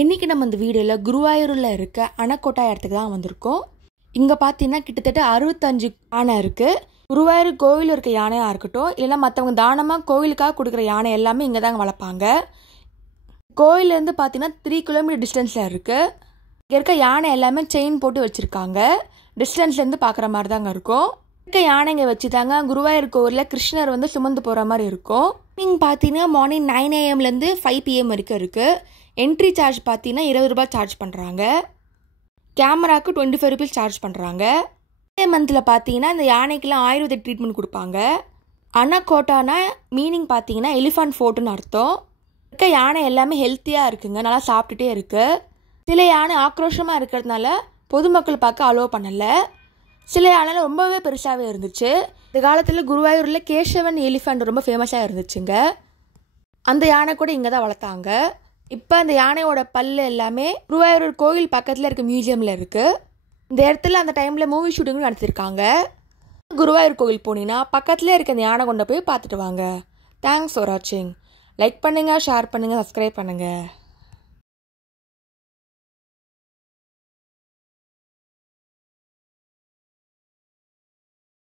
இன்றைக்கி நம்ம இந்த வீடியோவில் குருவாயூரில் இருக்க அணைக்கோட்டா இடத்துக்கு தான் வந்திருக்கோம். இங்கே பார்த்தீங்கன்னா கிட்டத்தட்ட 65 யானை இருக்குது. குருவாயூர் கோவில் இருக்க யானையாக இருக்கட்டும், இல்லைன்னா மற்றவங்க தானமாக கோவிலுக்காக கொடுக்குற யானை எல்லாமே இங்கே தாங்க வளர்ப்பாங்க. கோவிலேருந்து பார்த்தீங்கன்னா 3 கிலோமீட்டர் டிஸ்டன்ஸில் இருக்குது. இங்கே இருக்க யானை எல்லாமே செயின் போட்டு வச்சுருக்காங்க. டிஸ்டன்ஸ்லேருந்து பார்க்குற மாதிரி தாங்க இருக்கும். இருக்க யானைங்க வச்சு தாங்க குருவாயூர் கோவிலில் கிருஷ்ணர் வந்து சுமந்து போகிற மாதிரி இருக்கும். நீங்கள் பார்த்தீங்கன்னா மார்னிங் 9 AM - 5 PM வரைக்கும் இருக்குது. என்ட்ரி சார்ஜ் பார்த்தீங்கன்னா 20 ரூபாய் சார்ஜ் பண்ணுறாங்க. கேமராவுக்கு 25 rupees சார்ஜ் பண்ணுறாங்க. இதே மந்தில் பார்த்தீங்கன்னா இந்த யானைக்கெல்லாம் ஆயுர்வேத ட்ரீட்மெண்ட் கொடுப்பாங்க. அணைக்கோட்டானா மீனிங் பார்த்தீங்கன்னா எலிஃபண்ட் ஃபோர்ட்டுன்னு அர்த்தம். இருக்க யானை எல்லாமே ஹெல்த்தியாக இருக்குங்க, நல்லா சாப்பிட்டுட்டே இருக்குது. சில யானை ஆக்ரோஷமாக இருக்கிறதுனால பொதுமக்கள் பார்க்க அலோவ் பண்ணலை. சில யானை ரொம்பவே பெருசாகவே இருந்துச்சு. இந்த காலத்தில் குருவாயூரில் கேசவன் எலிஃபண்ட் ரொம்ப ஃபேமஸாக இருந்துச்சுங்க. அந்த யானை கூட இங்கே தான் வளர்த்தாங்க. இப்போ அந்த யானையோட பல்லு எல்லாமே குருவாயூர் கோவில் பக்கத்தில் இருக்க மியூசியமில் இருக்குது. இந்த இடத்துல அந்த டைமில் மூவி ஷூட்டிங்கும் நடத்திருக்காங்க. குருவாயூர் கோவில் போனீங்கன்னா பக்கத்துலேயே இருக்க அந்த யானை கொண்டு போய் பார்த்துட்டு வாங்க. தேங்க்ஸ் ஃபார் வாட்சிங். லைக் பண்ணுங்கள், ஷேர் பண்ணுங்கள், சப்ஸ்கிரைப் பண்ணுங்கள்.